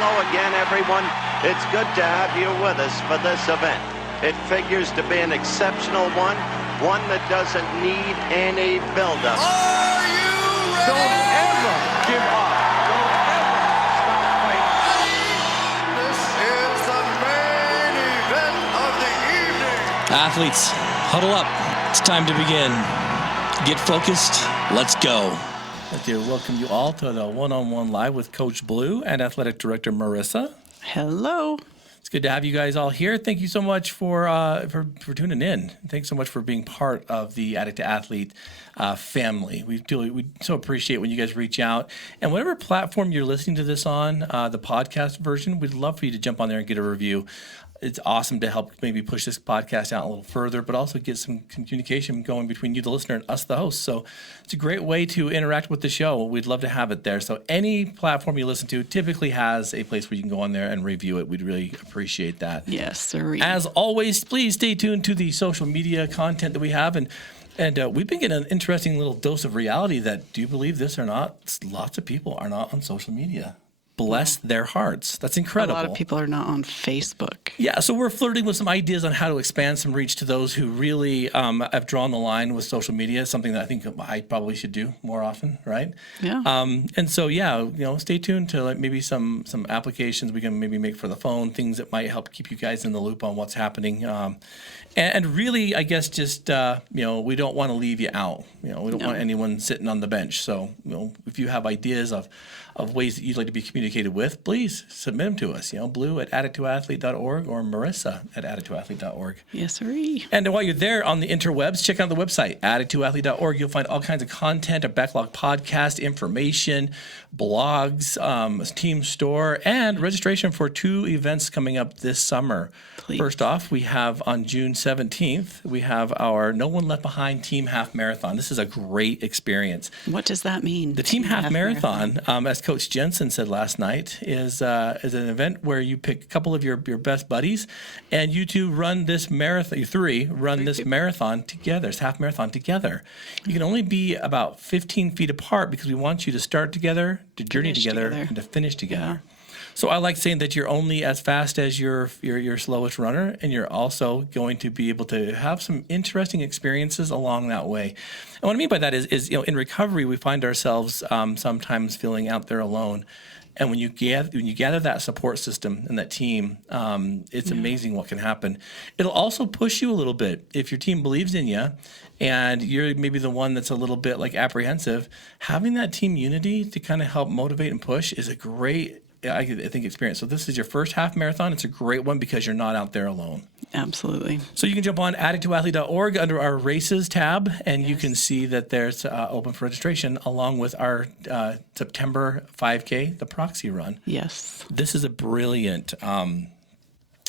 Hello again, everyone. It's good to have you with us for this event. It figures to be an exceptional one that doesn't need any build-up. Are you ready? Don't ever give up. Don't ever stop fighting. This is the main event of the evening. Athletes, huddle up. It's time to begin. Get focused. Let's go. I'd like to welcome you all to the one-on-one live with Coach Blu and Athletic Director Marissa. Hello. It's good to have you guys all here. Thank you so much for tuning in. Thanks so much for being part of the Addict to Athlete family. We so appreciate when you guys reach out. And whatever platform you're listening to this on, the podcast version, we'd love for you to jump on there and get a review. It's awesome to help maybe push this podcast out a little further, but also get some communication going between you, the listener, and us, the host. So it's a great way to interact with the show. We'd love to have it there. So any platform you listen to typically has a place where you can go on there and review it. We'd really appreciate that. Yes, sir. As always, please stay tuned to the social media content that we have. And we've been getting an interesting little dose of reality that, do you believe this or not, lots of people are not on social media. Bless their hearts. That's incredible. A lot of people are not on Facebook. Yeah, so we're flirting with some ideas on how to expand some reach to those who really have drawn the line with social media, something that I think I probably should do more often, right? Yeah. And so, stay tuned to maybe some applications we can maybe make for the phone, things that might help keep you guys in the loop on what's happening. And really, I guess just, we don't want to leave you out. We don't want anyone sitting on the bench. So, if you have ideas of ways that you'd like to be communicated with, please submit them to us. Blu at addicttoathlete.org or Marissa at addicttoathlete.org. Yes, sir. And while you're there on the interwebs, check out the website, addicttoathlete.org. You'll find all kinds of content, a backlog podcast, information, blogs, team store, and registration for 2 events coming up this summer. Please. First off, we have on June 17th, we have our No One Left Behind Team Half Marathon. This is a great experience. What does that mean? The Team Half Marathon, as Coach Jensen said last night, is an event where you pick a couple of your best buddies, and you two run this marathon. You three run this marathon together. It's half marathon together. You can only be about 15 feet apart because we want you to start together, to journey together, and to finish together. Yeah. So I like saying that you're only as fast as your slowest runner, and you're also going to be able to have some interesting experiences along that way. And what I mean by that is in recovery, we find ourselves sometimes feeling out there alone. And when you gather that support system and that team, it's amazing what can happen. It'll also push you a little bit. If your team believes in you and you're maybe the one that's a little bit like apprehensive, having that team unity to kind of help motivate and push is a great, I think, experience. So this is your first half marathon. It's a great one because you're not out there alone. Absolutely. So you can jump on addicttoathlete.org under our races tab, and you can see that there's open for registration along with our September 5K, the Proxy Run. Yes. This is a brilliant run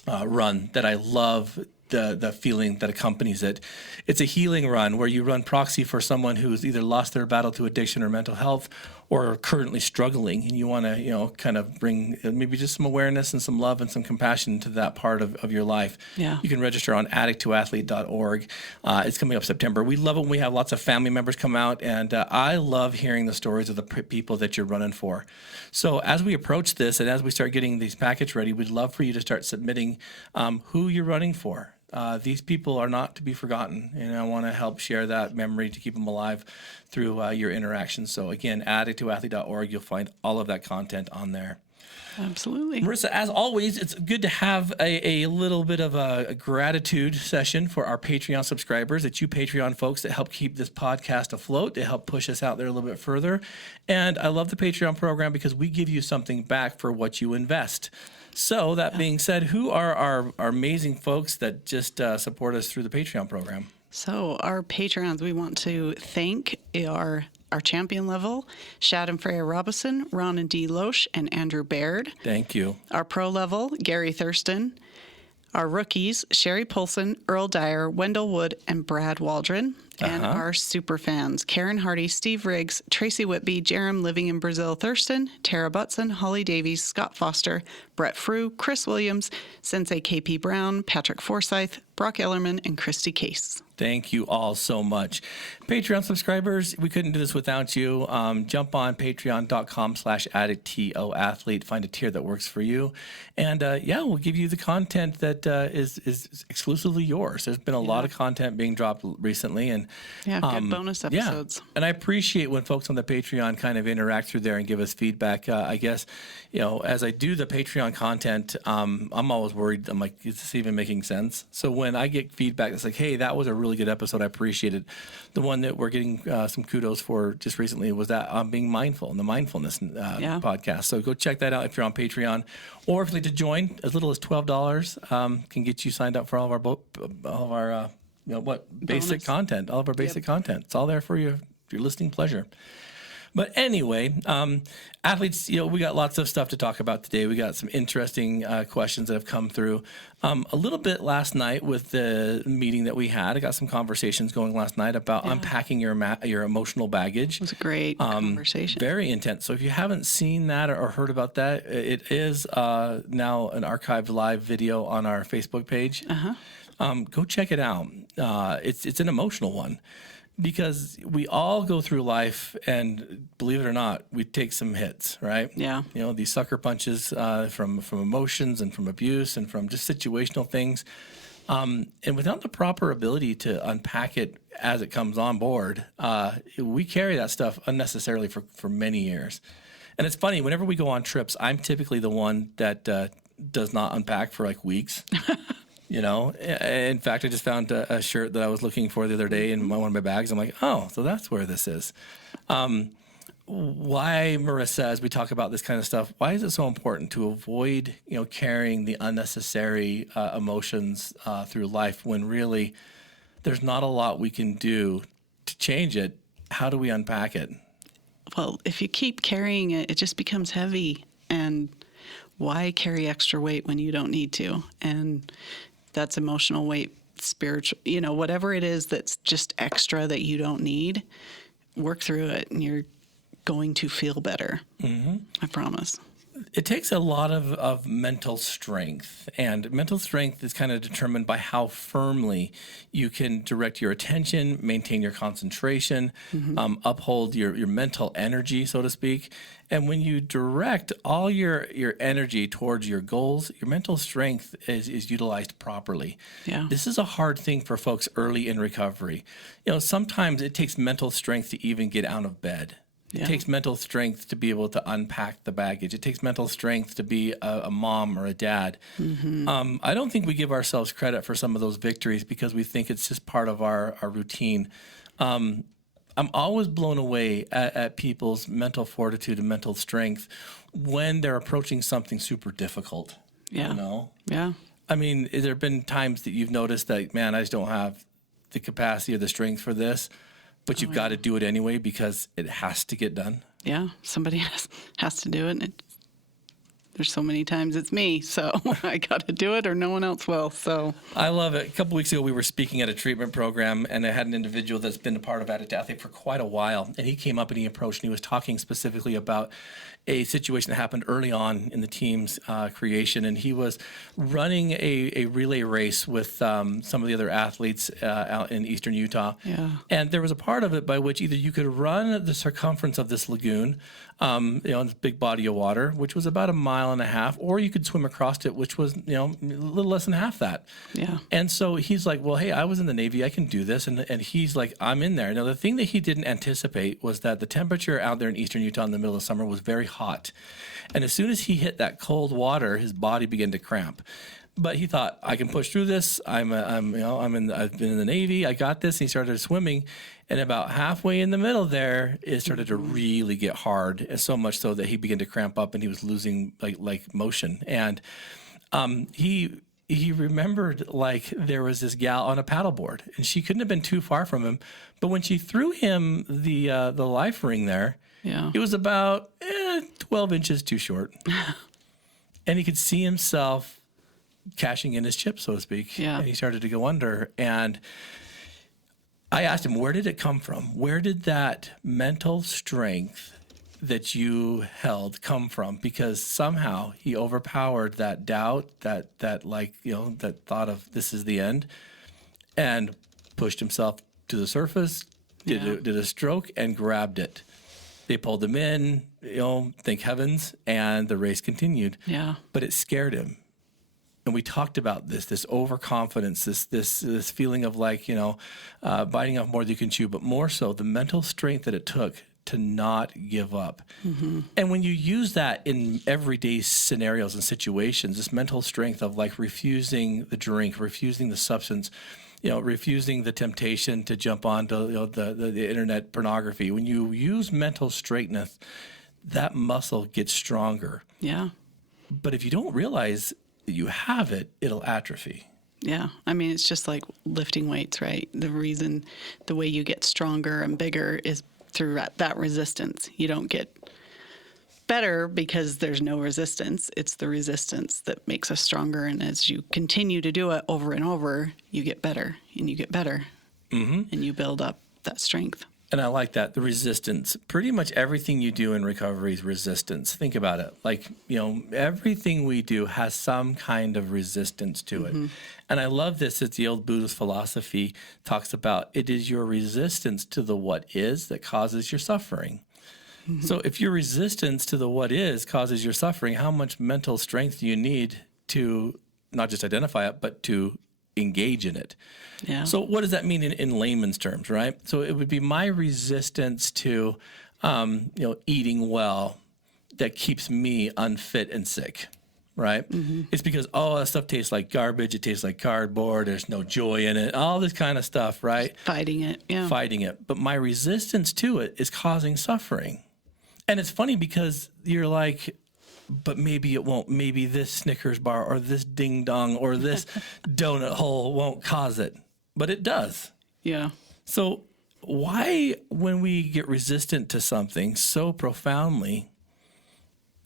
that I love. The feeling that accompanies it. It's a healing run where you run proxy for someone who's either lost their battle to addiction or mental health or are currently struggling, and you want to kind of bring maybe just some awareness and some love and some compassion to that part of your life. Yeah. You can register on addicttoathlete.org. It's coming up September. We love it when we have lots of family members come out, and I love hearing the stories of the people that you're running for. So as we approach this and as we start getting these packets ready, we'd love for you to start submitting who you're running for. These people are not to be forgotten, and I want to help share that memory to keep them alive through your interactions. So again, addicttoathlete.org, you'll find all of that content on there. Absolutely. Marissa, as always, it's good to have a little bit of a gratitude session for our Patreon subscribers. It's you Patreon folks that help keep this podcast afloat, to help push us out there a little bit further. And I love the Patreon program because we give you something back for what you invest. So that being said, who are our amazing folks that just support us through the Patreon program? So our Patreons, we want to thank our champion level, Shad and Freya Robinson, Ron and Dee Loesch, and Andrew Baird. Thank you. Our pro level, Gary Thurston. Our rookies, Sherry Polson, Earl Dyer, Wendell Wood, and Brad Waldron. and our super fans, Karen Hardy, Steve Riggs, Tracy Whitby, Jerem living in Brazil, Thurston, Tara Butson, Holly Davies, Scott Foster, Brett Frew, Chris Williams, Sensei KP Brown, Patrick Forsyth, Brock Ellerman, and Christy Case. Thank you all so much. Patreon subscribers, we couldn't do this without you. Jump on patreon.com/addictathlete. Find a tier that works for you. And we'll give you the content that is exclusively yours. There's been a lot of content being dropped recently. And good bonus episodes. Yeah. And I appreciate when folks on the Patreon kind of interact through there and give us feedback. I guess, as I do the Patreon content, I'm always worried. I'm like, is this even making sense? So when I get feedback that's like, hey, that was a really good episode, I appreciate it. The one that we're getting some kudos for just recently was that on being mindful and the mindfulness podcast. So go check that out if you're on Patreon, or if you'd like to join, as little as $12 can get you signed up for all of our basic content, all of our basic content. It's all there for you, your listening pleasure. But anyway, athletes, we got lots of stuff to talk about today. We got some interesting questions that have come through. A little bit last night with the meeting that we had. I got some conversations going last night about unpacking your emotional baggage. It was a great conversation. Very intense. So if you haven't seen that or heard about that, it is now an archived live video on our Facebook page. Go check it out. It's an emotional one. Because we all go through life, and believe it or not, we take some hits, right? Yeah. These sucker punches from emotions and from abuse and from just situational things. And without the proper ability to unpack it as it comes on board, we carry that stuff unnecessarily for many years. And it's funny, whenever we go on trips, I'm typically the one that does not unpack for like weeks. In fact, I just found a shirt that I was looking for the other day in one of my bags. I'm like, oh, so that's where this is. Why, Marissa, as we talk about this kind of stuff, why is it so important to avoid, carrying the unnecessary emotions through life when really there's not a lot we can do to change it? How do we unpack it? Well, if you keep carrying it, it just becomes heavy. And why carry extra weight when you don't need to? And that's emotional weight, spiritual, whatever it is that's just extra that you don't need, work through it and you're going to feel better. Mm-hmm. I promise. It takes a lot of mental strength, and mental strength is kind of determined by how firmly you can direct your attention, maintain your concentration, uphold your mental energy, so to speak. And when you direct all your energy towards your goals, your mental strength is utilized properly. Yeah. This is a hard thing for folks early in recovery. Sometimes it takes mental strength to even get out of bed. It takes mental strength to be able to unpack the baggage. It takes mental strength to be a mom or a dad. Mm-hmm. I don't think we give ourselves credit for some of those victories because we think it's just part of our routine. I'm always blown away at people's mental fortitude and mental strength when they're approaching something super difficult. Yeah. Yeah. I mean, there have been times that you've noticed that, man, I just don't have the capacity or the strength for this. But you've got to do it anyway because it has to get done. Yeah, somebody has to do it. And there's so many times it's me, so I got to do it or no one else will. So I love it. A couple weeks ago, we were speaking at a treatment program, and I had an individual that's been a part of Addict Athlete for quite a while. And he came up and he approached, and he was talking specifically about a situation that happened early on in the team's creation. And he was running a relay race with some of the other athletes out in eastern Utah. Yeah. And there was a part of it by which either you could run the circumference of this lagoon, this big body of water, which was about 1.5 miles, or you could swim across it, which was, a little less than half that. Yeah. And so he's like, well, hey, I was in the Navy. I can do this. And he's like, I'm in there. Now, the thing that he didn't anticipate was that the temperature out there in eastern Utah in the middle of summer was very hot. And as soon as he hit that cold water, his body began to cramp. But he thought, I can push through this. I've been in the Navy. I got this. And he started swimming. And about halfway in the middle there, it started to really get hard. And so much so that he began to cramp up and he was losing like motion. And he remembered like there was this gal on a paddleboard and she couldn't have been too far from him. But when she threw him the life ring there, it was about 12 inches too short. And he could see himself cashing in his chips, so to speak. Yeah. And he started to go under. And I asked him, where did it come from? Where did that mental strength that you held come from? Because somehow he overpowered that doubt, that thought of this is the end, and pushed himself to the surface, did a stroke, and grabbed it. They pulled him in, thank heavens, and the race continued. Yeah. But it scared him. And we talked about this overconfidence, this feeling of biting off more than you can chew, but more so the mental strength that it took to not give up. Mm-hmm. And when you use that in everyday scenarios and situations, this mental strength of refusing the drink, refusing the substance, refusing the temptation to jump onto the internet pornography. When you use mental strength, that muscle gets stronger. Yeah. But if you don't realize that you have it, it'll atrophy. Yeah. I mean, it's just like lifting weights, right? The way you get stronger and bigger is through that resistance. You don't get better because there's no resistance. It's the resistance that makes us stronger. And as you continue to do it over and over, you get better and you get better. Mm-hmm. And you build up that strength. And I like that, the resistance. Pretty much everything you do in recovery is resistance. Think about it. Everything we do has some kind of resistance to it. Mm-hmm. And I love this as the old Buddhist philosophy talks about. It is your resistance to the what is that causes your suffering. Mm-hmm. So if your resistance to the what is causes your suffering, how much mental strength do you need to not just identify it, but to engage in it? Yeah. So what does that mean in layman's terms, right? So it would be my resistance to, eating well that keeps me unfit and sick, right? Mm-hmm. It's because, that stuff tastes like garbage. It tastes like cardboard. There's no joy in it. All this kind of stuff, right? Fighting it, yeah. Fighting it. But my resistance to it is causing suffering. And it's funny because you're like, but maybe it won't. Maybe this Snickers bar or this ding dong or this donut hole won't cause it. But it does. Yeah. So why, when we get resistant to something so profoundly,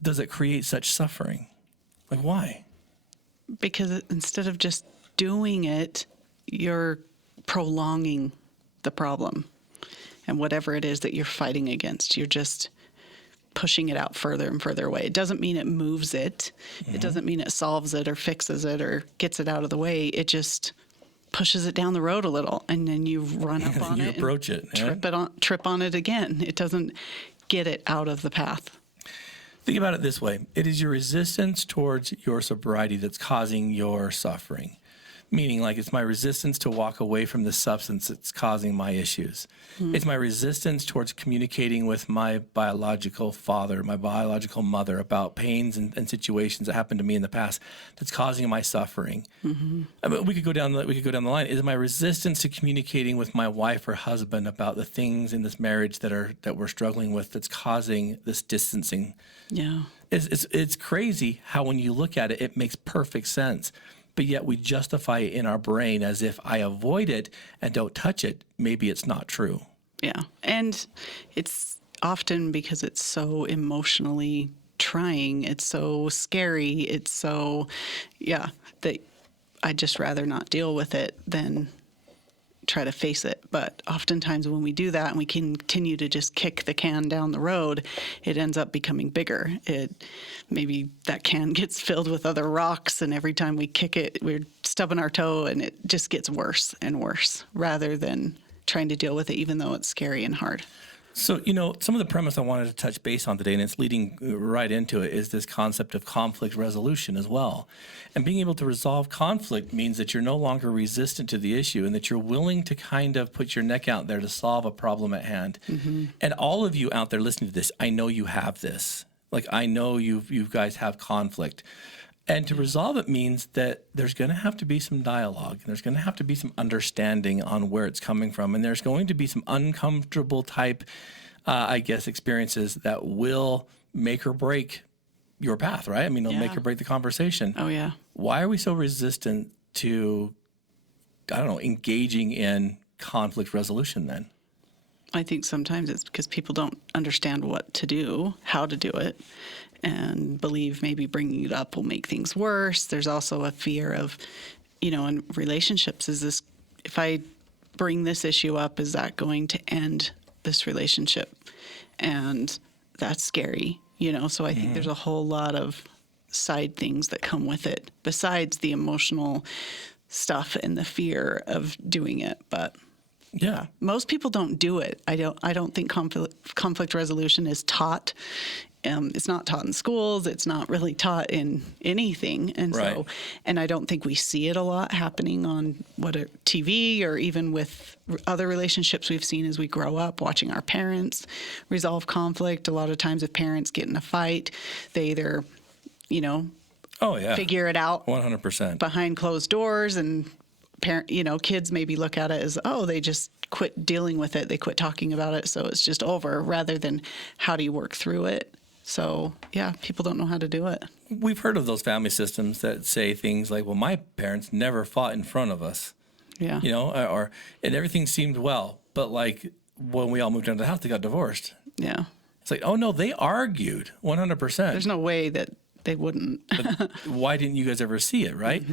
does it create such suffering? Why? Because instead of just doing it, you're prolonging the problem. And whatever it is that you're fighting against, you're just pushing it out further and further away. It doesn't mean it moves it. Mm-hmm. It doesn't mean it solves it or fixes it or gets it out of the way. It just pushes it down the road a little, and then you run up on you it. Approach it. Trip on it again. It doesn't get it out of the path. Think about it this way. It is your resistance towards your sobriety that's causing your suffering. Meaning, it's my resistance to walk away from the substance that's causing my issues. Mm-hmm. It's my resistance towards communicating with my biological father, my biological mother about pains and situations that happened to me in the past that's causing my suffering. Mm-hmm. I mean, we could go down the line. Is my resistance to communicating with my wife or husband about the things in this marriage that we're struggling with that's causing this distancing? Yeah, it's crazy how when you look at it, it makes perfect sense. But yet we justify it in our brain as if I avoid it and don't touch it, maybe it's not true. Yeah. And it's often because it's so emotionally trying. It's so scary. It's so, that I'd just rather not deal with it than try to face it. But oftentimes when we do that and we continue to just kick the can down the road, it ends up becoming bigger. Maybe that can gets filled with other rocks, and every time we kick it, we're stubbing our toe, and it just gets worse and worse rather than trying to deal with it, even though it's scary and hard. So, some of the premise I wanted to touch base on today, and it's leading right into it, is this concept of conflict resolution as well. And being able to resolve conflict means that you're no longer resistant to the issue and that you're willing to kind of put your neck out there to solve a problem at hand. Mm-hmm. And all of you out there listening to this, I know you have this. I know you guys have conflict. And to resolve it means that there's going to have to be some dialogue, and there's going to have to be some understanding on where it's coming from, and there's going to be some uncomfortable type, experiences that will make or break your path, right? I mean, it'll make or break the conversation. Oh, yeah. Why are we so resistant to, engaging in conflict resolution then? I think sometimes it's because people don't understand what to do, how to do it, and believe maybe bringing it up will make things worse. There's also a fear of, in relationships, is this, if I bring this issue up? Is that going to end this relationship? And that's scary, so I think there's a whole lot of side things that come with it besides the emotional stuff and the fear of doing it. But Yeah. most people don't do it. I don't think conflict resolution is taught. It's not taught in schools. It's not really taught in anything. And Right. so, and I don't think we see it a lot happening on TV or even with other relationships we've seen as we grow up, watching our parents resolve conflict. A lot of times if parents get in a fight, they either, Oh, yeah. figure it out 100%. behind closed doors, and kids maybe look at it as, oh, they just quit dealing with it. They quit talking about it. So it's just over, rather than how do you work through it? So yeah, people don't know how to do it. We've heard of those family systems that say things like, well, my parents never fought in front of us, Yeah. and everything seemed well. But like when we all moved into the house, they got divorced. Yeah. It's like, oh no, they argued 100%. There's no way that they wouldn't. But why didn't you guys ever see it, right?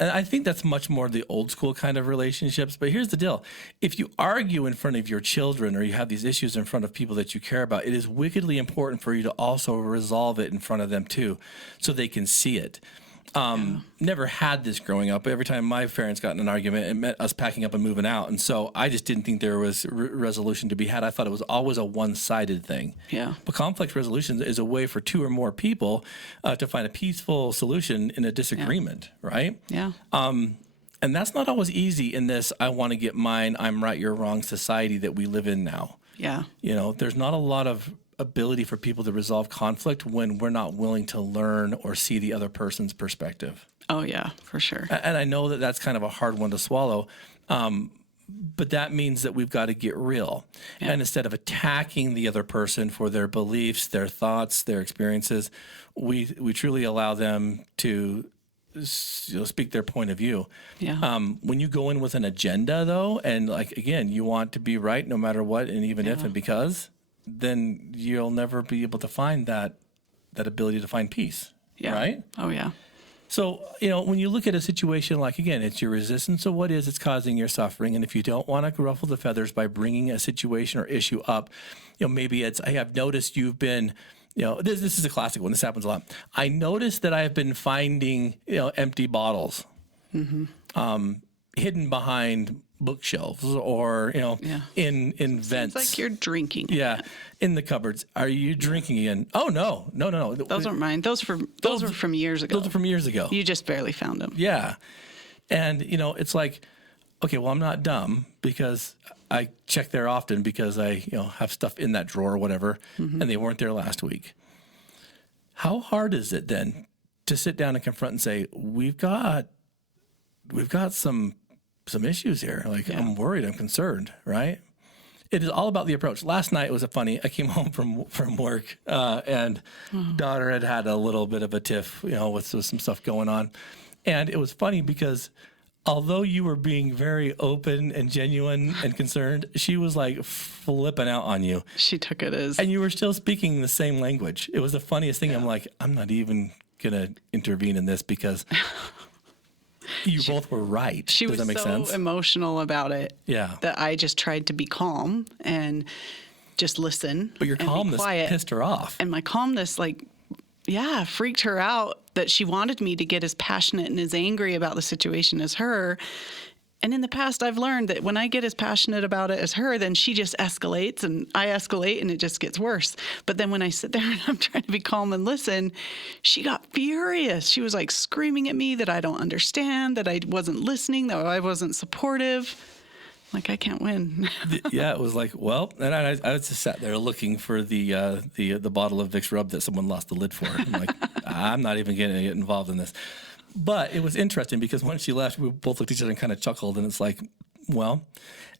And I think that's much more the old school kind of relationships. But here's the deal. If you argue in front of your children or you have these issues in front of people that you care about, it is wickedly important for you to also resolve it in front of them too, so they can see it. Never had this growing up. Every time my parents got in an argument, it meant us packing up and moving out. And so I just didn't think there was resolution to be had. I thought it was always a one-sided thing. Yeah. But conflict resolution is a way for two or more people to find a peaceful solution in a disagreement, right? Yeah. And that's not always easy in this I want to get mine, I'm right, you're wrong society that we live in now. Yeah. There's not a lot of ability for people to resolve conflict when we're not willing to learn or see the other person's perspective. Oh yeah, for sure. And I know that that's kind of a hard one to swallow, but that means that we've got to get real. Yeah. And instead of attacking the other person for their beliefs, their thoughts, their experiences, we truly allow them to speak their point of view. Yeah. When you go in with an agenda, though, and again, you want to be right no matter what, and even if and because, then you'll never be able to find that ability to find peace. Yeah. Right? Oh yeah. So, when you look at a situation like, again, it's your resistance of what is it's causing your suffering. And if you don't want to ruffle the feathers by bringing a situation or issue up, maybe it's, hey, I've noticed you've been, this is a classic one. This happens a lot. I noticed that I've been finding, empty bottles hidden behind bookshelves or, in vents. It's like you're drinking. Yeah, in the cupboards. Are you drinking again? Oh, no. Those aren't mine. Those were from years ago. Those are from years ago. You just barely found them. Yeah. And, it's like, okay, well, I'm not dumb because I check there often because I, have stuff in that drawer or whatever, and they weren't there last week. How hard is it then to sit down and confront and say, we've got some issues here. I'm worried, I'm concerned, right? It is all about the approach. Last night was I came home from work and daughter had a little bit of a tiff, with some stuff going on. And it was funny because although you were being very open and genuine and concerned, she was like flipping out on you. She took it as... And you were still speaking the same language. It was the funniest thing. Yeah. I'm like, I'm not even going to intervene in this because... You both were right. She Does was that make so sense? emotional about it. Yeah. That I just tried to be calm and just listen. But your calmness pissed her off. And my calmness, freaked her out that she wanted me to get as passionate and as angry about the situation as her. And in the past, I've learned that when I get as passionate about it as her, then she just escalates and I escalate and it just gets worse. But then when I sit there and I'm trying to be calm and listen, she got furious. She was screaming at me that I don't understand, that I wasn't listening, that I wasn't supportive. I can't win. Yeah, it was and I just sat there looking for the bottle of Vicks Rub that someone lost the lid for. I'm like, I'm not even going to get involved in this. But it was interesting because when she left, we both looked at each other and kind of chuckled. And it's like, well,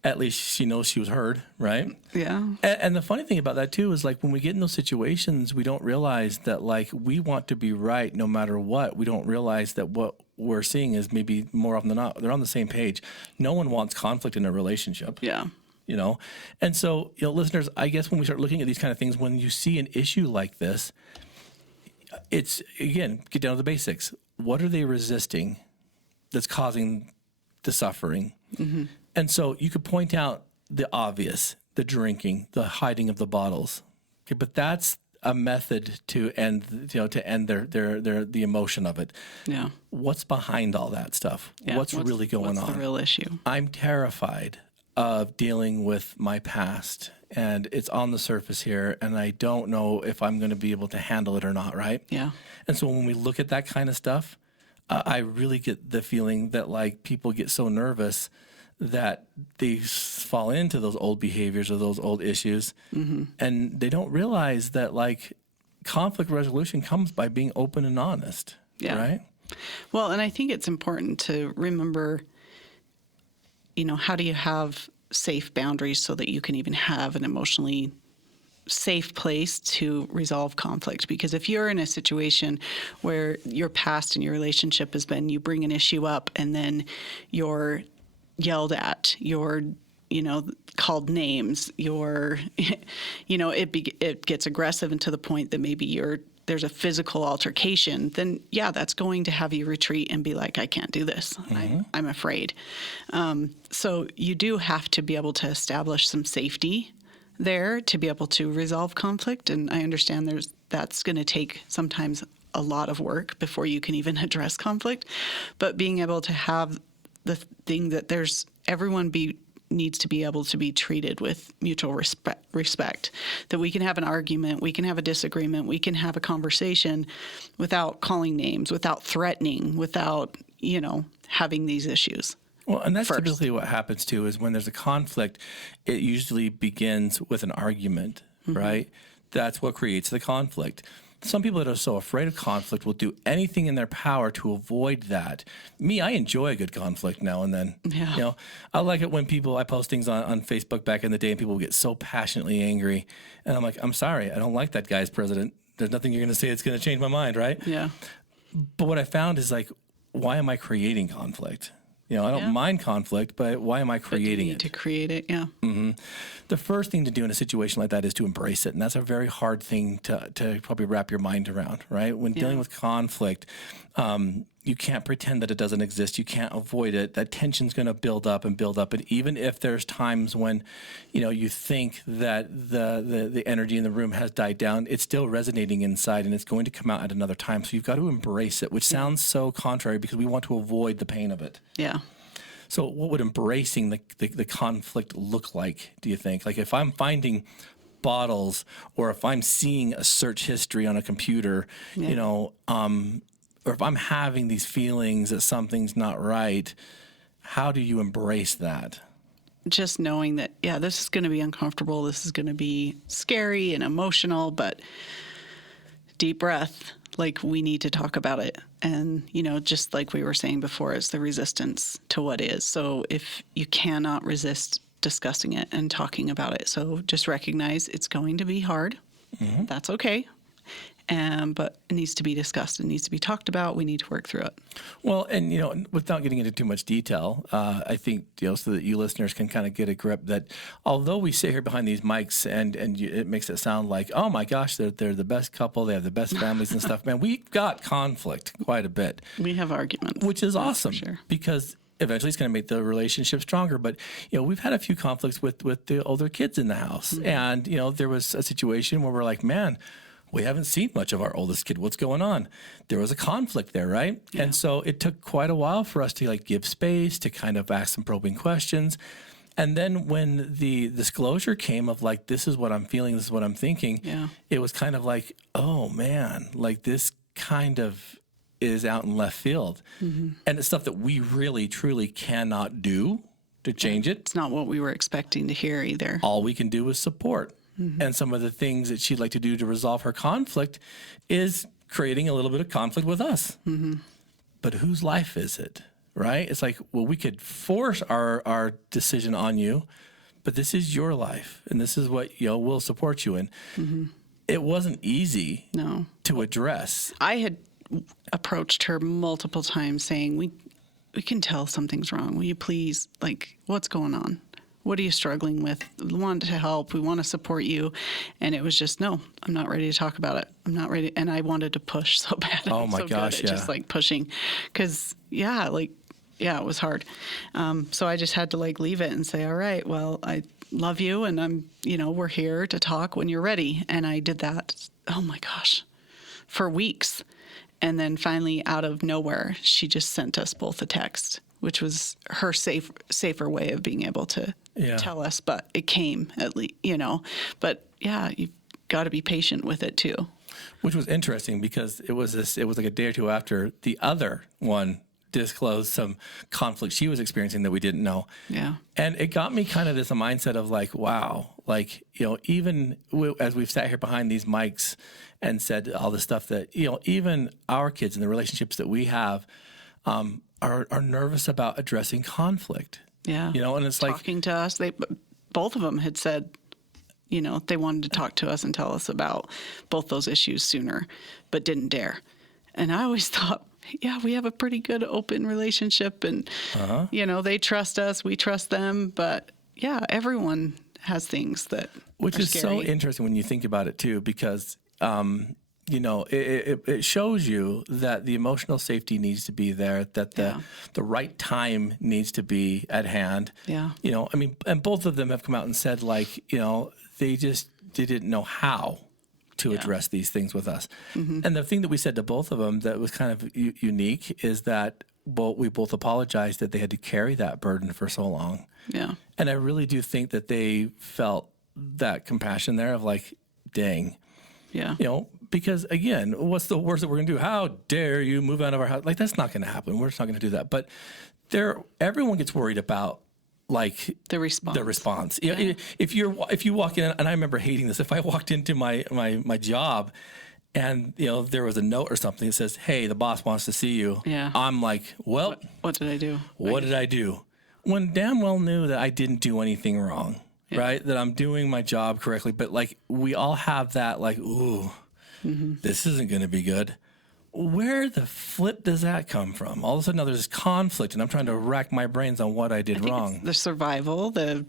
at least she knows she was heard, right? Yeah. And the funny thing about that, too, is when we get in those situations, we don't realize that, we want to be right no matter what. We don't realize that what we're seeing is maybe more often than not, they're on the same page. No one wants conflict in a relationship. Yeah. And so, listeners, I guess when we start looking at these kind of things, when you see an issue like this, it's, again, get down to the basics. What are they resisting that's causing the suffering? And so you could point out the obvious, the drinking, the hiding of the bottles. Okay, but that's a method to end, the emotion of it. Yeah. What's behind all that stuff? Yeah. What's really going what's on? the real issue? I'm terrified of dealing with my past, and it's on the surface here, and I don't know if I'm going to be able to handle it or not, right? Yeah. And so when we look at that kind of stuff, I really get the feeling that like people get so nervous that they fall into those old behaviors or those old issues, and they don't realize that like conflict resolution comes by being open and honest, right? Well, and I think it's important to remember, how do you have safe boundaries so that you can even have an emotionally safe place to resolve conflict? Because if you're in a situation where your past and your relationship has been, you bring an issue up and then you're yelled at, you're, called names, it gets aggressive and to the point that maybe there's a physical altercation, then that's going to have you retreat and be like, I can't do this. I'm afraid. So you do have to be able to establish some safety there to be able to resolve conflict. And I understand that's going to take sometimes a lot of work before you can even address conflict. But being able to have the thing that everyone needs to be able to be treated with mutual respect, that we can have an argument, we can have a disagreement, we can have a conversation without calling names, without threatening, without, having these issues. Well, and that's first. Typically what happens too is when there's a conflict, it usually begins with an argument, right? That's what creates the conflict. Some people that are so afraid of conflict will do anything in their power to avoid that. Me, I enjoy a good conflict now and then. Yeah. I like it when I post things on Facebook back in the day and people get so passionately angry. And I'm like, I'm sorry, I don't like that guy as president. There's nothing you're going to say that's going to change my mind, right? Yeah. But what I found is like, why am I creating conflict? I don't mind conflict, but why am I creating it? To create it, yeah. The first thing to do in a situation like that is to embrace it. And that's a very hard thing to probably wrap your mind around, right? When dealing with conflict, you can't pretend that it doesn't exist. You can't avoid it. That tension's going to build up and build up. And even if there's times when, you think that the energy in the room has died down, it's still resonating inside and it's going to come out at another time. So you've got to embrace it, which sounds so contrary because we want to avoid the pain of it. Yeah. So what would embracing the conflict look like, do you think? Like if I'm finding bottles or if I'm seeing a search history on a computer, or if I'm having these feelings that something's not right, how do you embrace that? Just knowing that, this is going to be uncomfortable. This is going to be scary and emotional, but deep breath. Like we need to talk about it. And, just like we were saying before, it's the resistance to what is. So if you cannot resist discussing it and talking about it, so just recognize it's going to be hard. That's okay. But it needs to be discussed. It needs to be talked about. We need to work through it. Well, and, without getting into too much detail, I think, so that you listeners can kind of get a grip that although we sit here behind these mics and it makes it sound like, oh my gosh, they're the best couple. They have the best families and stuff. Man, we've got conflict quite a bit. We have arguments. Which is awesome. For sure. Because eventually it's going to make the relationship stronger. But, we've had a few conflicts with the older kids in the house. And, there was a situation where we're like, man, we haven't seen much of our oldest kid. What's going on? There was a conflict there, right? Yeah. And so it took quite a while for us to give space, to kind of ask some probing questions. And then when the disclosure came of this is what I'm feeling, this is what I'm thinking, it was kind of like, oh man, this kind of is out in left field. And it's stuff that we really, truly cannot do to change it. It's not what we were expecting to hear either. All we can do is support. And some of the things that she'd like to do to resolve her conflict is creating a little bit of conflict with us. But whose life is it, right? It's like, well, we could force our decision on you, but this is your life, and this is what we'll support you in. It wasn't easy to address. I had approached her multiple times saying, we can tell something's wrong. Will you please, what's going on? What are you struggling with? We want to help. We want to support you. And it was just, no, I'm not ready to talk about it. I'm not ready. And I wanted to push so bad. Oh my gosh, Just pushing. Because, yeah, it was hard. So I just had to like leave it and say, all right, well, I love you, and we're here to talk when you're ready. And I did that. Oh my gosh, for weeks. And then finally, out of nowhere, she just sent us both a text, which was her safer way of being able to tell us. But it came at least, But yeah, you've got to be patient with it too. Which was interesting because it was like a day or two after the other one disclosed some conflict she was experiencing that we didn't know. Yeah. And it got me kind of this mindset of like, wow, like, even as we've sat here behind these mics and said all the stuff that, even our kids and the relationships that we have are nervous about addressing conflict. Yeah. And it's talking to us. Both of them had said, they wanted to talk to us and tell us about both those issues sooner, but didn't dare. And I always thought, yeah, we have a pretty good open relationship, and, they trust us, we trust them. But yeah, everyone has things that Which are is scary. so interesting when you think about it too, because, it shows you that the emotional safety needs to be there, that the right time needs to be at hand. Yeah. And both of them have come out and said, like, they didn't know how to address these things with us. Mm-hmm. And the thing that we said to both of them that was kind of unique is that we both apologized that they had to carry that burden for so long. Yeah. And I really do think that they felt that compassion there of like, dang. Yeah. Because again, what's the worst that we're going to do? How dare you move out of our house? Like, that's not going to happen. We're just not going to do that. But everyone gets worried about like the response. Yeah. If you walk in, and I remember hating this, if I walked into my job and there was a note or something that says, "Hey, the boss wants to see you." Yeah. I'm like, well, what did I do? What did I do? When damn well knew that I didn't do anything wrong, right? That I'm doing my job correctly. But like, we all have that like, ooh, this isn't going to be good. Where the flip does that come from? All of a sudden now there's this conflict, and I'm trying to rack my brains on what I did wrong. It's the survival, the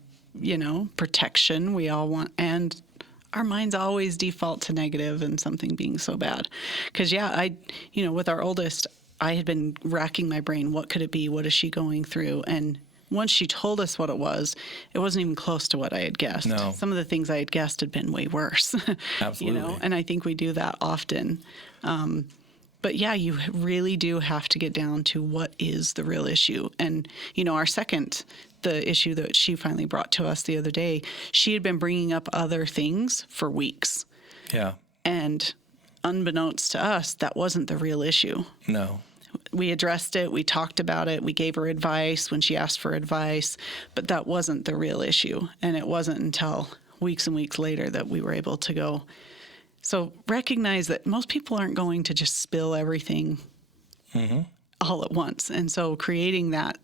protection we all want, and our minds always default to negative and something being so bad. Because with our oldest, I had been racking my brain. What could it be? What is she going through? And once she told us what it wasn't even close to what I had guessed. No. Some of the things I had guessed had been way worse. Absolutely. And I think we do that often. But yeah, you really do have to get down to what is the real issue. And, the issue that she finally brought to us the other day, she had been bringing up other things for weeks. Yeah. And unbeknownst to us, that wasn't the real issue. No. We addressed it. We talked about it. We gave her advice when she asked for advice. But that wasn't the real issue. And it wasn't until weeks and weeks later that we were able to go. So recognize that most people aren't going to just spill everything all at once. And so creating that,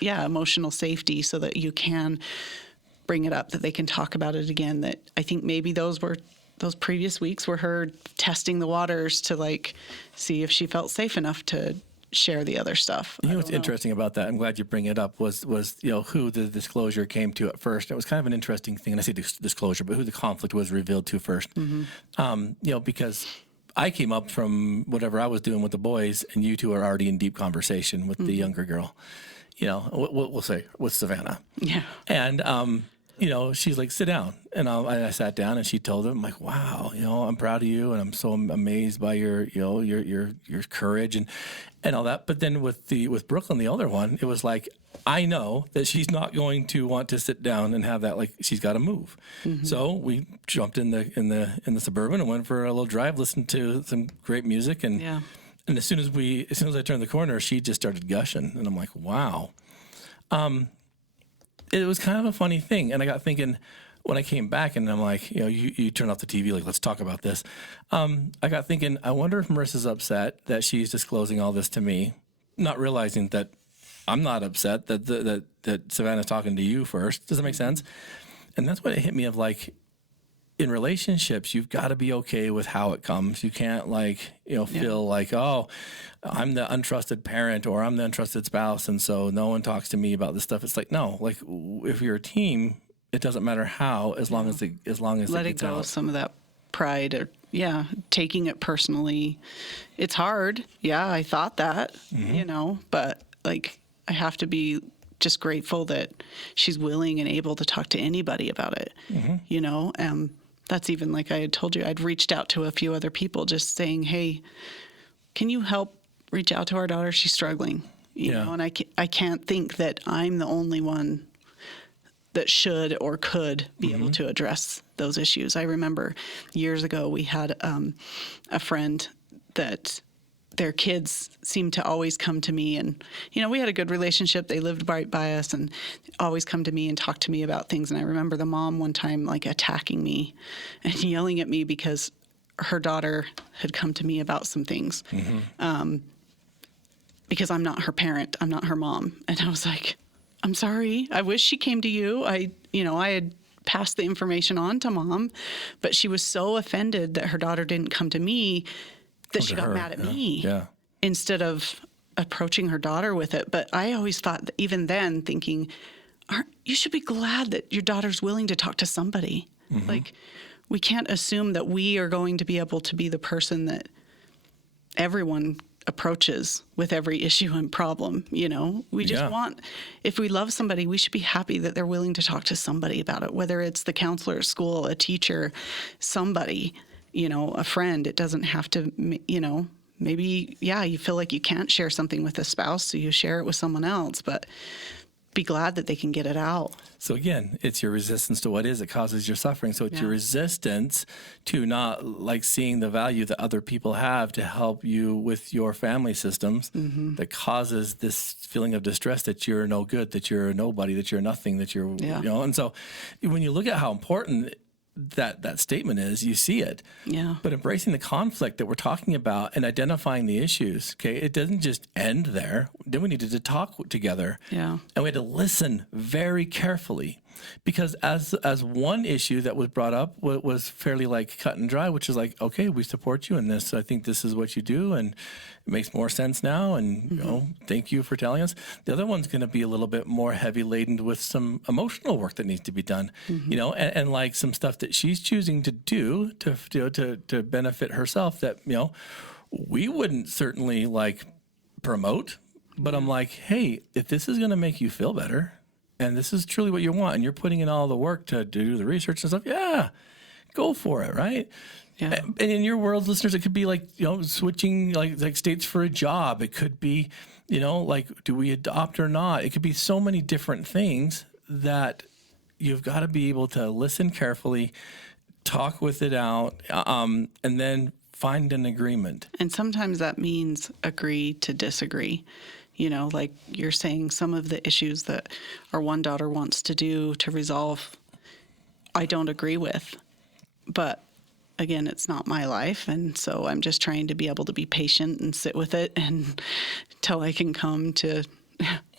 emotional safety so that you can bring it up, that they can talk about it again, that I think maybe those previous weeks were her testing the waters to like see if she felt safe enough to share the other stuff. What's interesting about that, I'm glad you bring it up, was who the disclosure came to at first. It was kind of an interesting thing, and I say disclosure, but who the conflict was revealed to first. Because I came up from whatever I was doing with the boys, and you two are already in deep conversation with the younger girl. We'll say with Savannah. Yeah. And she's like, sit down. And I sat down, and she told him, I'm like, wow, I'm proud of you, and I'm so amazed by your courage and all that. But then with Brooklyn, the older one, it was like, I know that she's not going to want to sit down and have that, like, she's got to move. So we jumped in the Suburban and went for a little drive, listened to some great music, and as soon as I turned the corner, she just started gushing, and I'm like, wow. It was kind of a funny thing, and I got thinking when I came back, and I'm like, you turn off the TV, like, let's talk about this. I got thinking, I wonder if Marissa's upset that she's disclosing all this to me, not realizing that I'm not upset that Savannah's talking to you first. Does that make sense? And that's what it hit me of, like, in relationships, you've got to be okay with how it comes. You can't feel like, oh, I'm the untrusted parent or I'm the untrusted spouse, and so no one talks to me about this stuff. It's like, no, like, if you're a team, it doesn't matter how, as long as let it gets go out. Some of that pride or taking it personally. It's hard. Yeah, I thought that, but like I have to be just grateful that she's willing and able to talk to anybody about it. You know, that's even like I had told you, I'd reached out to a few other people just saying, hey, can you help reach out to our daughter? She's struggling, you know, and I can't think that I'm the only one that should or could be able to address those issues. I remember years ago we had a friend that their kids seemed to always come to me, and you know, we had a good relationship. They lived right by us and always come to me and talk to me about things. And I remember the mom one time like attacking me and yelling at me because her daughter had come to me about some things. Because I'm not her parent, I'm not her mom. And I was like, I'm sorry. I wish she came to you. I had passed the information on to mom, but she was so offended that her daughter didn't come to me that she got mad at me instead of approaching her daughter with it. But I always thought that even then thinking, you should be glad that your daughter's willing to talk to somebody. Like, we can't assume that we are going to be able to be the person that everyone approaches with every issue and problem. You know, we just want, if we love somebody, we should be happy that they're willing to talk to somebody about it, whether it's the counselor at school, a teacher, somebody, you know, a friend. It doesn't have to, you know, maybe, you feel like you can't share something with a spouse, so you share it with someone else, but be glad that they can get it out. So again, it's your resistance to what is that causes your suffering. So it's your resistance to not like seeing the value that other people have to help you with your family systems that causes this feeling of distress that you're no good, that you're a nobody, that you're nothing, that you're, you know. And so when you look at how important that statement is, you see it. Yeah. But embracing the conflict that we're talking about and identifying the issues, okay, it doesn't just end there. Then we needed to talk together. Yeah. And we had to listen very carefully. Because as one issue that was brought up was fairly like cut and dry, which is like, okay, we support you in this. I think this is what you do, and it makes more sense now. And you know, thank you for telling us. The other one's going to be a little bit more heavy laden with some emotional work that needs to be done. You know, and like some stuff that she's choosing to do to benefit herself that, you know, we wouldn't certainly like promote. But I'm like, hey, if this is going to make you feel better, and this is truly what you want, and you're putting in all the work to do the research and stuff, go for it, right? Yeah. And in your world, listeners, it could be like, you know, switching like states for a job. It could be, you know, like, do we adopt or not? It could be so many different things that you've got to be able to listen carefully, talk with it out, and then find an agreement. And sometimes that means agree to disagree. You know, like you're saying, some of the issues that our one daughter wants to do to resolve, I don't agree with. But again, it's not my life. And so I'm just trying to be able to be patient and sit with it until I can come to,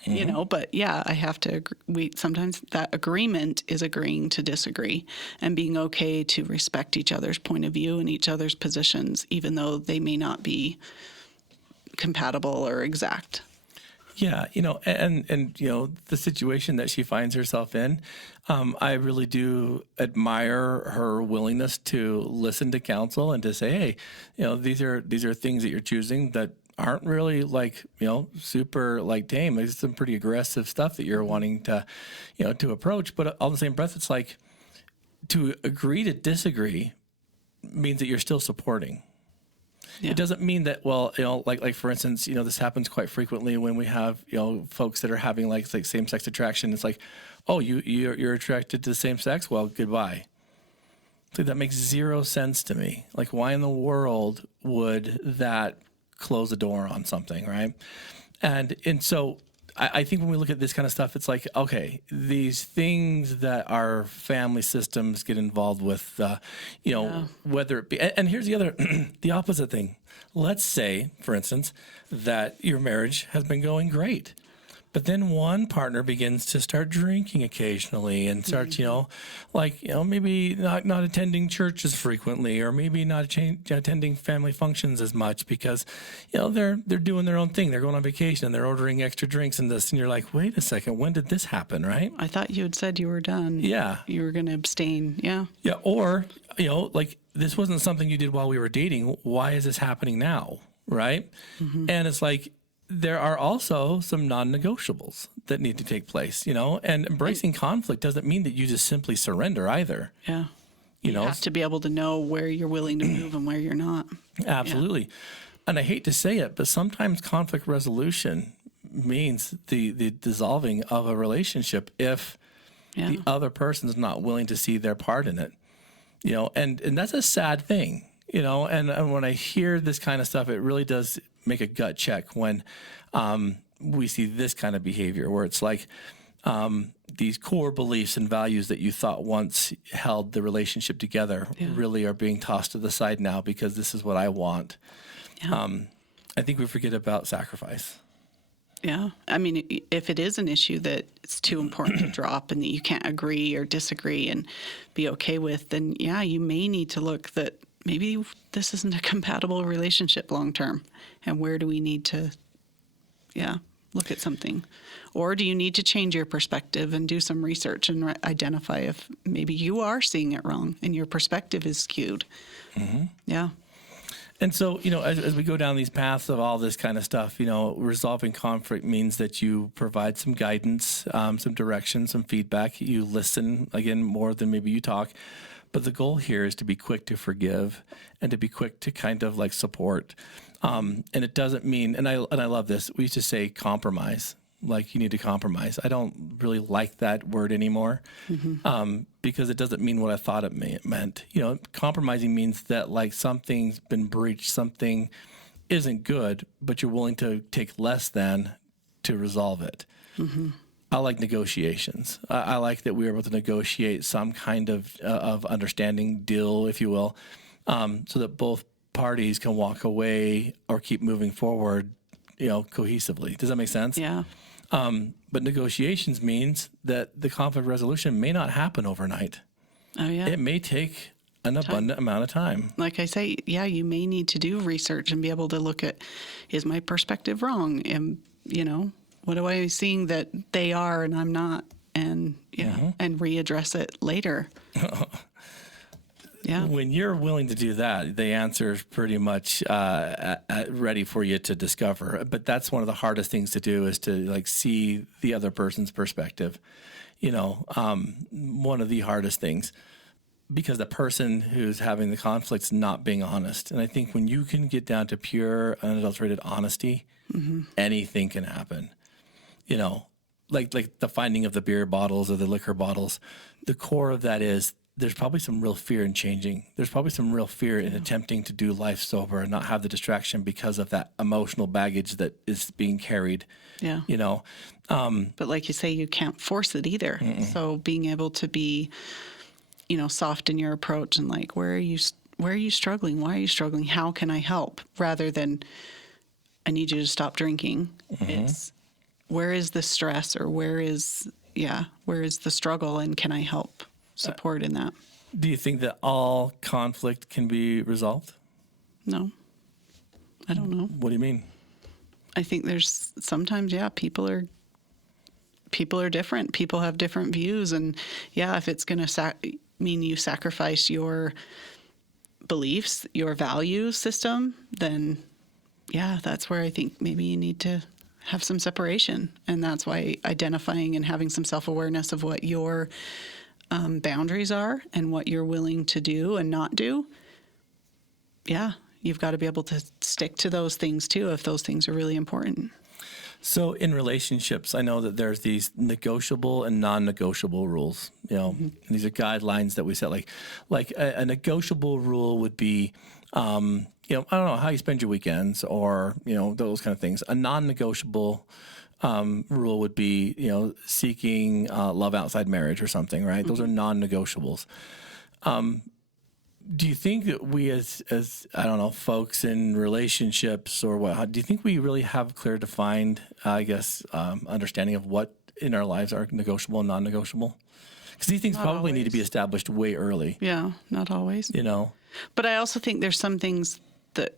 you know, but I have to agree. Sometimes that agreement is agreeing to disagree and being okay to respect each other's point of view and each other's positions, even though they may not be compatible or exact. Yeah, you know, and you know, the situation that she finds herself in, I really do admire her willingness to listen to counsel and to say, hey, you know, these are things that you're choosing that aren't really like, you know, super like tame. There's some pretty aggressive stuff that you're wanting to, you know, to approach. But all in the same breath, it's like to agree to disagree means that you're still supporting. Yeah. It doesn't mean that, well, you know, like for instance, you know, this happens quite frequently when we have, you know, folks that are having like same-sex attraction. It's like, oh, you're attracted to the same sex? Well, goodbye. So that makes zero sense to me. Like, why in the world would that close the door on something, right? And so I think when we look at this kind of stuff, it's like, okay, these things that our family systems get involved with, you know, whether it be, and here's the other, the opposite thing. Let's say, for instance, that your marriage has been going great. But then one partner begins to start drinking occasionally and starts, you know, like, you know, maybe not attending church as frequently, or maybe not attending family functions as much because, you know, they're doing their own thing. They're going on vacation and they're ordering extra drinks and this. And you're like, wait a second, when did this happen, right? I thought you had said you were done. Yeah. You were going to abstain. Yeah. Yeah. Or, you know, like this wasn't something you did while we were dating. Why is this happening now? Right. And it's like, there are also some non-negotiables that need to take place, and embracing conflict doesn't mean that you just simply surrender either. Yeah. You know, have to be able to know where you're willing to move and where you're not. absolutely. And I hate to say it, but sometimes conflict resolution means the dissolving of a relationship if the other person's not willing to see their part in it. And that's a sad thing, and when I hear this kind of stuff, it really does make a gut check when we see this kind of behavior where it's like these core beliefs and values that you thought once held the relationship together really are being tossed to the side now because this is what I want. Yeah. I think we forget about sacrifice. Yeah. I mean, if it is an issue that it's too important to drop and that you can't agree or disagree and be okay with, then you may need to look that maybe this isn't a compatible relationship long term. And where do we need to, look at something? Or do you need to change your perspective and do some research and identify if maybe you are seeing it wrong and your perspective is skewed? Mm-hmm. Yeah. And so, as we go down these paths of all this kind of stuff, resolving conflict means that you provide some guidance, some direction, some feedback. You listen, again, more than maybe you talk. But the goal here is to be quick to forgive and to be quick to kind of like support. And it doesn't mean, and I love this, we used to say compromise. Like you need to compromise. I don't really like that word anymore because it doesn't mean what I thought it meant. Compromising means that like something's been breached, something isn't good, but you're willing to take less than to resolve it. Mm-hmm. I like negotiations. I like that we were able to negotiate some kind of understanding deal, if you will, so that both parties can walk away or keep moving forward, cohesively. Does that make sense? Yeah. But negotiations means that the conflict resolution may not happen overnight. Oh, yeah. It may take an abundant amount of time. Like I say, you may need to do research and be able to look at, is my perspective wrong? And, what am I seeing that they are and I'm not? And, and readdress it later. Yeah. When you're willing to do that, the answer is pretty much ready for you to discover. But that's one of the hardest things to do is to like see the other person's perspective. One of the hardest things because the person who's having the conflict's not being honest. And I think when you can get down to pure, unadulterated honesty, anything can happen. Like the finding of the beer bottles or the liquor bottles. The core of that is there's probably some real fear in changing. There's probably some real fear in attempting to do life sober and not have the distraction because of that emotional baggage that is being carried. Yeah. But like you say, you can't force it either. Mm-mm. So being able to be, soft in your approach and like, where are you struggling? Why are you struggling? How can I help? Rather than, I need you to stop drinking. Mm-hmm. It's, where is the stress or where is the struggle and can I help? Support in that. Do you think that all conflict can be resolved? No. I don't know. What do you mean? I think there's sometimes, people are different. People have different views. And if it's going to mean you sacrifice your beliefs, your value system, then that's where I think maybe you need to have some separation. And that's why identifying and having some self-awareness of what your boundaries are and what you're willing to do and not do. You've got to be able to stick to those things too if those things are really important. So in relationships, I know that there's these negotiable and non-negotiable rules. These are guidelines that we set. Like a negotiable rule would be, I don't know how you spend your weekends or those kind of things. A non-negotiable rule would be, seeking love outside marriage or something, right? Mm-hmm. Those are non-negotiables. Do you think that we as I don't know, folks in relationships or what, do you think we really have clear defined, understanding of what in our lives are negotiable and non-negotiable? Because these things probably need to be established way early. Yeah, not always. But I also think there's some things that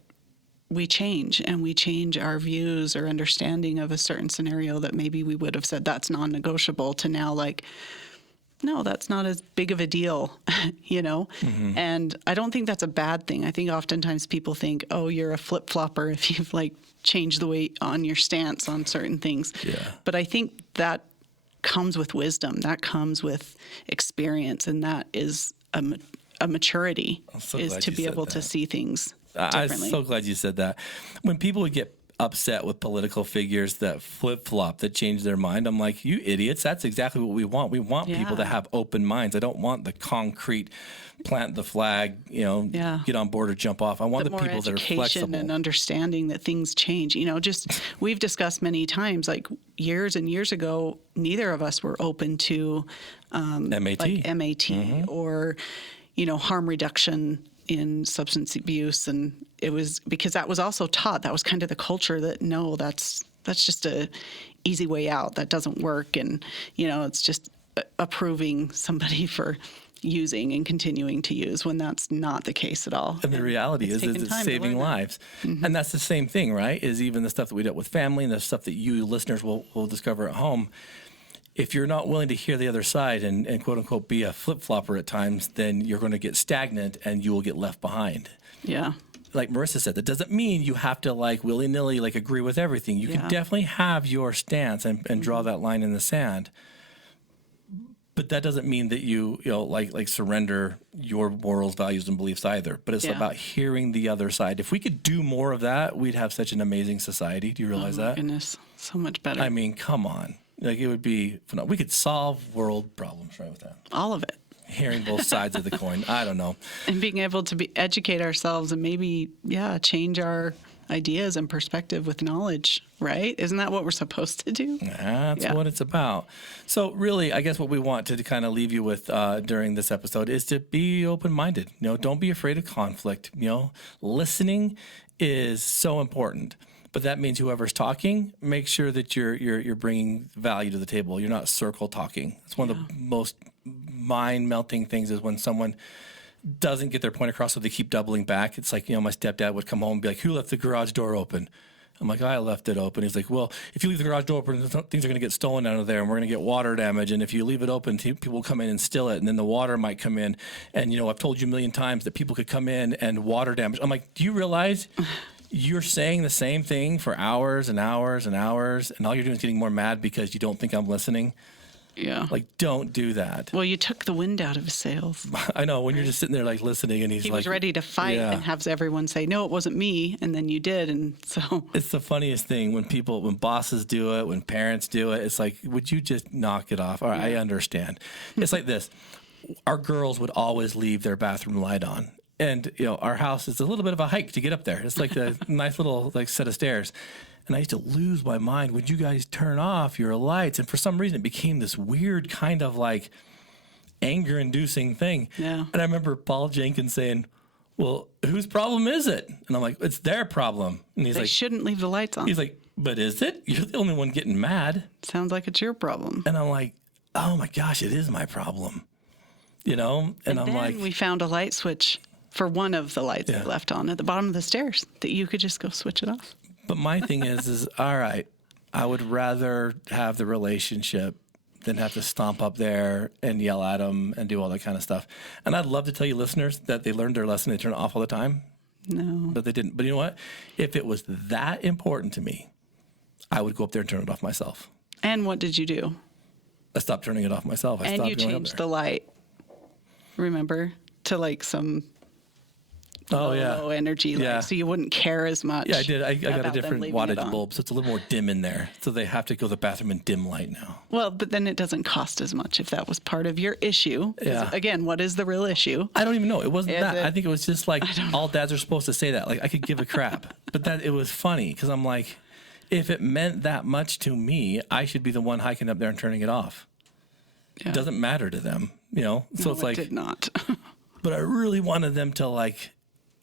we change our views or understanding of a certain scenario that maybe we would have said that's non-negotiable to now like, no, that's not as big of a deal, you know? And I don't think that's a bad thing. I think oftentimes people think, oh, you're a flip-flopper if you've like changed the way on your stance on certain things. Yeah. But I think that comes with wisdom. That comes with experience. And that is a maturity, so is glad to you be said able that. to see things I'm differently. so glad you said that. When people would get upset with political figures that flip-flop, that change their mind, I'm like, you idiots, that's exactly what we want. We want people to Yeah. have open minds. I don't want the concrete, plant the flag, get on board or jump off. I want the more people that are education flexible. and understanding that things change. Just we've discussed many times, like years and years ago, neither of us were open to MAT. like MAT or harm reduction in substance abuse, and it was because that was also taught. That was kind of the culture that no, that's just a easy way out. That doesn't work, and it's just approving somebody for using and continuing to use when that's not the case at all. And the reality is taken it's time to saving learn that. lives. And that's the same thing, right? Is even the stuff that we do with family and the stuff that you listeners will discover at home. If you're not willing to hear the other side and quote unquote be a flip-flopper at times, then you're going to get stagnant and you will get left behind. Yeah. Like Marissa said, that doesn't mean you have to like willy-nilly like agree with everything. You can definitely have your stance and draw that line in the sand. But that doesn't mean that you like surrender your morals, values, and beliefs either. But it's Yeah. about hearing the other side. If we could do more of that, we'd have such an amazing society. Do you realize that? Goodness, so much better. I mean, come on. Like, it would be phenomenal. We could solve world problems right with that. all of it. Hearing both sides of the coin. I don't know. And being able to educate ourselves and maybe, change our ideas and perspective with knowledge, right? Isn't that what we're supposed to do? That's Yeah. what it's about. So really, I guess what we want to kind of leave you with during this episode is to be open-minded. Don't be afraid of conflict. Listening is so important. But that means whoever's talking, make sure that you're bringing value to the table. You're not circle talking. It's one of the most mind-melting things is when someone doesn't get their point across, so they keep doubling back. It's like, my stepdad would come home and be like, who left the garage door open? I'm like, I left it open. He's like, well, if you leave the garage door open, things are going to get stolen out of there, and we're going to get water damage. And if you leave it open, people will come in and steal it, and then the water might come in. And, I've told you a million times that people could come in and water damage. I'm like, do you realize you're saying the same thing for hours and hours and hours, and all you're doing is getting more mad because you don't think I'm listening? Yeah. Like, don't do that. Well, you took the wind out of his sails. I know, when you're just sitting there, like, listening, and He like... was ready to fight Yeah. and have everyone say, no, it wasn't me. And then you did. And so, It's the funniest thing when bosses do it, when parents do it. It's like, would you just knock it off? All right, I understand. It's like this. Our girls would always leave their bathroom light on. And, our house is a little bit of a hike to get up there. It's like a nice little set of stairs. And I used to lose my mind. Would you guys turn off your lights? And for some reason, it became this weird kind of like anger-inducing thing. Yeah. And I remember Paul Jenkins saying, well, whose problem is it? And I'm like, it's their problem. And he's they like, shouldn't leave the lights on. he's like, but is it? You're the only one getting mad. Sounds like it's your problem. And I'm like, oh my gosh, it is my problem. And I'm then like, we found a light switch for one of the lights Yeah. they left on at the bottom of the stairs that you could just go switch it off. but my thing is all right, I would rather have the relationship than have to stomp up there and yell at them and do all that kind of stuff. And I'd love to tell you listeners that they learned their lesson, they turn it off all the time, No. but they didn't. But you know what? If it was that important to me, I would go up there and turn it off myself. And what did you do? I stopped turning it off myself. I And stopped you going up changed there. the light, remember, to like some Oh, yeah. low energy light, Yeah. so you wouldn't care as much. Yeah, I did. I got a about them different leaving it wattage on. bulb, so it's a little more dim in there. So they have to go to the bathroom in dim light now. Well, but then it doesn't cost as much if that was part of your issue. 'Cause Yeah. Again, what is the real issue? I don't even know. It wasn't Is that. it? I think it was just like all dads are supposed to say that. Like, I could give a crap. But that it was funny because I'm like, if it meant that much to me, I should be the one hiking up there and turning it off. Yeah. It doesn't matter to them, So No, it's like, it did not. but I really wanted them to like,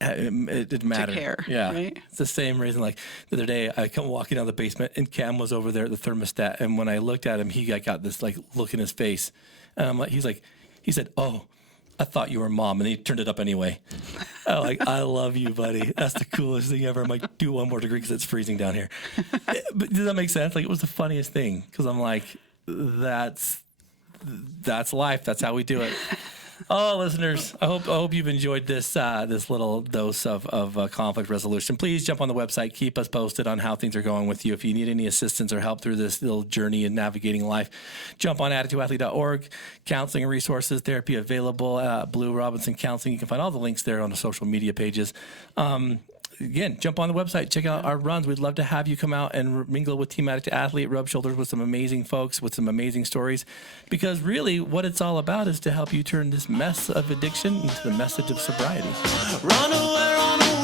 it didn't matter. care, Yeah. right? It's the same reason. Like the other day, I come walking down the basement and Cam was over there at the thermostat. And when I looked at him, he got this like look in his face. And I'm like, he said, oh, I thought you were mom. And he turned it up anyway. I'm like, I love you, buddy. That's the coolest thing ever. I'm like, do 1 more degree because it's freezing down here. But does that make sense? Like, it was the funniest thing because I'm like, that's that's life. That's how we do it. Oh, listeners, I hope you've enjoyed this little dose of conflict resolution. Please jump on the website. Keep us posted on how things are going with you. If you need any assistance or help through this little journey in navigating life, jump on attitudeathlete.org. Counseling and resources, therapy available. Blu Robinson Counseling. You can find all the links there on the social media pages. Again, jump on the website, check out our runs. We'd love to have you come out and mingle with Team Addict Athlete, rub shoulders with some amazing folks with some amazing stories. Because really, what it's all about is to help you turn this mess of addiction into the message of sobriety. Run away, run away.